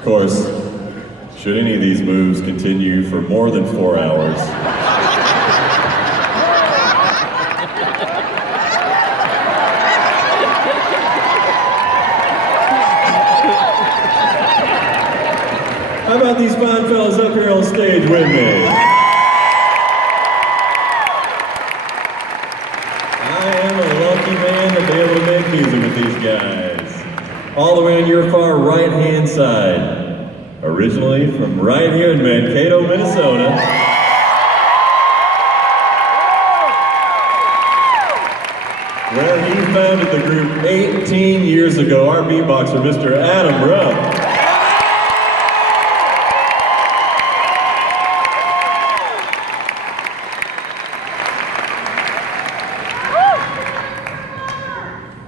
Of course, should any of these moves continue for more than 4 hours, how about these fine fellas up here on stage with me? I am a lucky man to be able to make music with these guys. All the way on your far right-hand side. Originally from right here in Mankato, Minnesota. Where he founded the group 18 years ago, our beatboxer, Mr. Adam Rupp.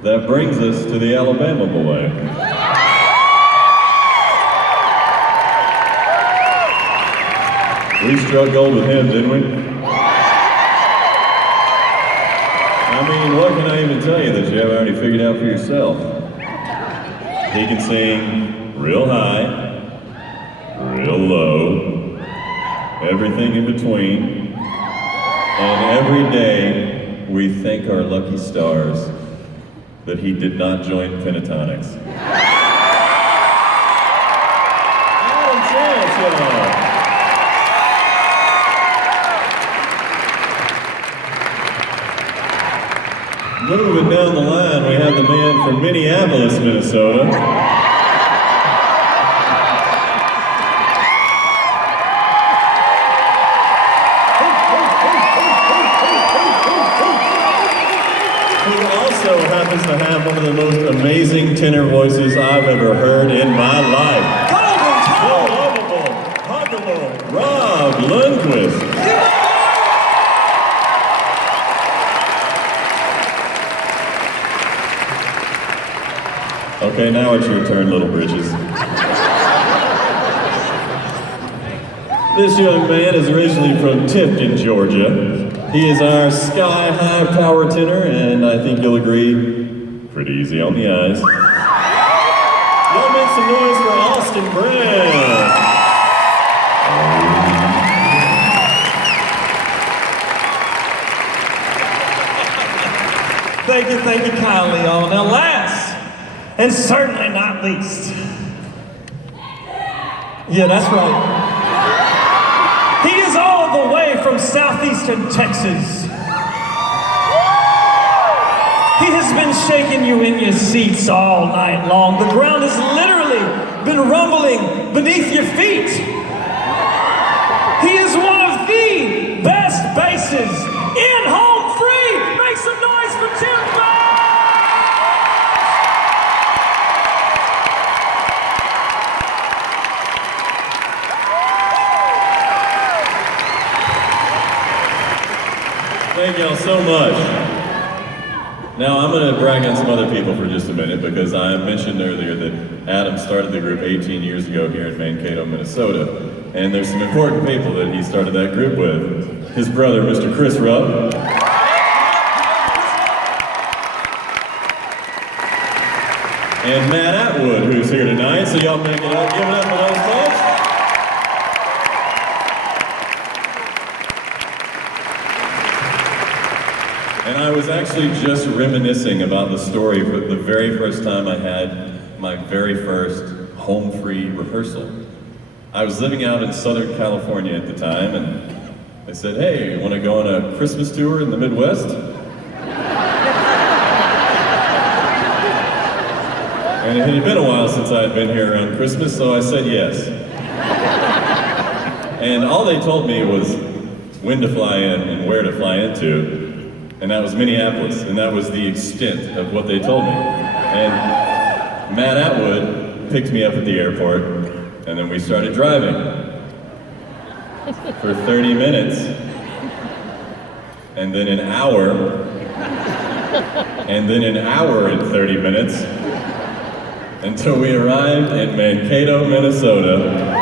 That brings us to the Alabama boy. We struck gold with him, didn't we? I mean, what can I even tell you that you haven't already figured out for yourself? He can sing real high, real low, everything in between, and every day we thank our lucky stars that he did not join Pentatonics. Adam Chance, y'all. Moving down the line, we have the man from Minneapolis, Minnesota. Who also happens to have one of the most amazing tenor voices I've ever heard in my life. The lovable, huggable Rob Lundquist. Okay, now it's your turn, Little Britches. This young man is originally from Tifton, Georgia. He is our sky-high power tenor, and I think you'll agree, pretty easy on the eyes. Y'all make some noise for Austin Brown. Thank you kindly, y'all. Now last, and certainly not least. Yeah, that's right. He is all the way from southeastern Texas. He has been shaking you in your seats all night long. The ground has literally been rumbling beneath your feet. He is one of the best basses in Home Free. Make some noise for Tim Bass. Thank y'all so much. Now I'm going to brag on some other people for just a minute because I mentioned earlier that Adam started the group 18 years ago here in Mankato, Minnesota. And there's some important people that he started that group with. His brother, Mr. Chris Rupp. And Matt Atwood, who's here tonight. So y'all make it up, give it up for those folks. And I was actually just reminiscing about the story of the very first time I had my very first home free rehearsal. I was living out in Southern California at the time, and they said, hey, you want to go on a Christmas tour in the Midwest? And it had been a while since I had been here around Christmas, so I said yes. And all they told me was when to fly in and where to fly into. And that was Minneapolis, and that was the extent of what they told me. And Matt Atwood picked me up at the airport, and then we started driving for 30 minutes, and then an hour, and then an hour and 30 minutes, until we arrived in Mankato, Minnesota.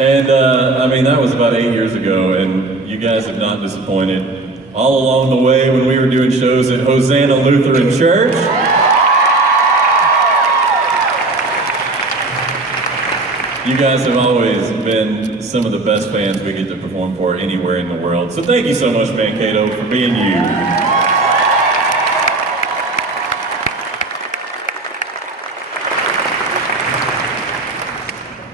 And I mean, that was about 8 years ago, and you guys have not disappointed. All along the way when we were doing shows at Hosanna Lutheran Church. You guys have always been some of the best fans we get to perform for anywhere in the world. So thank you so much, Mankato, for being you.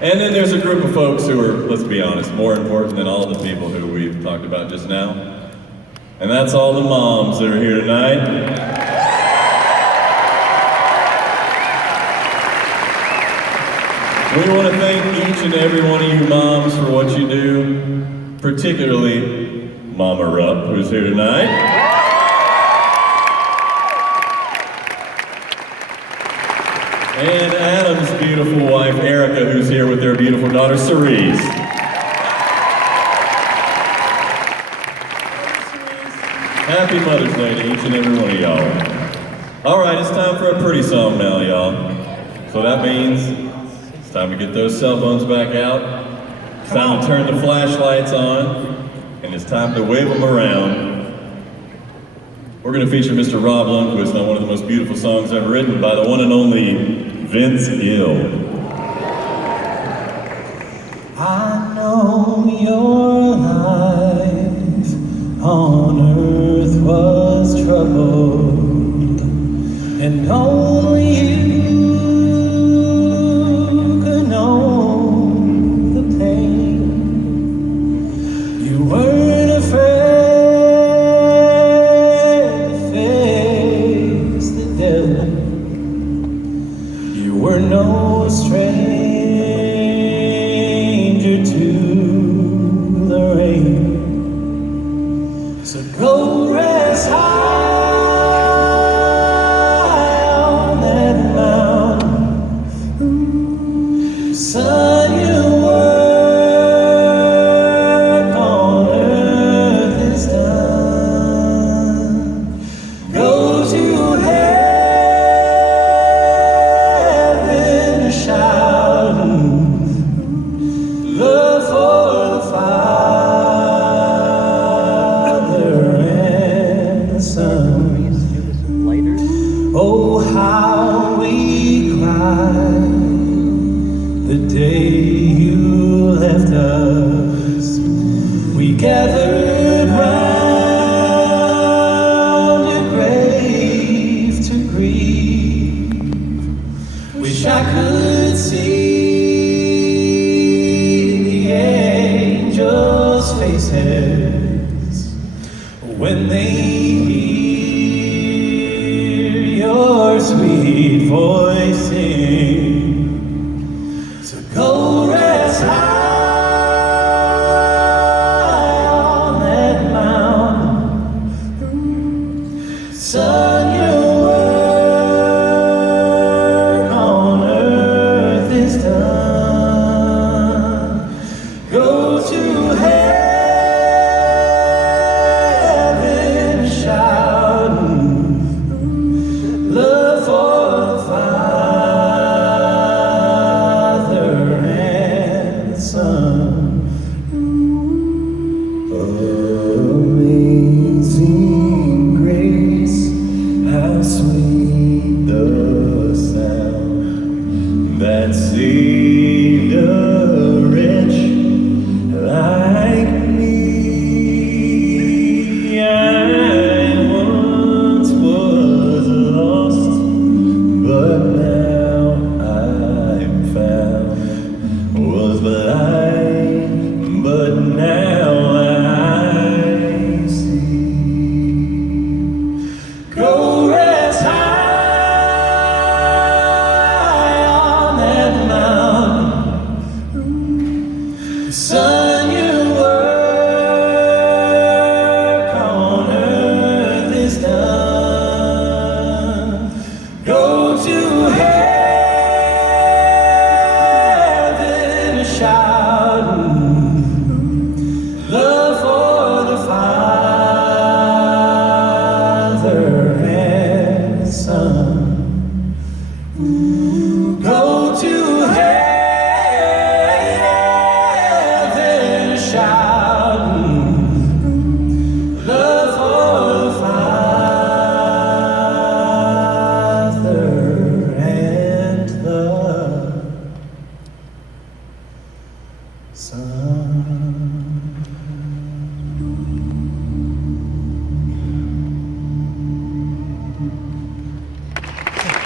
And then there's a group of folks who are, let's be honest, more important than all the people who we've talked about just now. And that's all the moms that are here tonight. We want to thank each and every one of you moms for what you do, particularly Mama Rupp, who's here tonight. And Adam's beautiful wife, Erica, who's here with their beautiful daughter, Cerise. Happy Mother's Day to each and every one of y'all. All right, it's time for a pretty song now, y'all. So that means it's time to get those cell phones back out. It's time to turn the flashlights on, and it's time to wave them around. We're going to feature Mr. Rob Lundquist on one of the most beautiful songs ever written by the one and only Vince Gill. I know your life on earth was troubled, and only you could know the pain. You weren't afraid to face the devil. You were no stranger to the rain. So go rest high on that mountain. Son, your work on earth is done. Go to heaven shouting, love for the Father and the Son. Oh, how we cried the day you left us. We gathered round your grave to grieve. Wish I could see the angels' faces when they hear your sweet voice sing.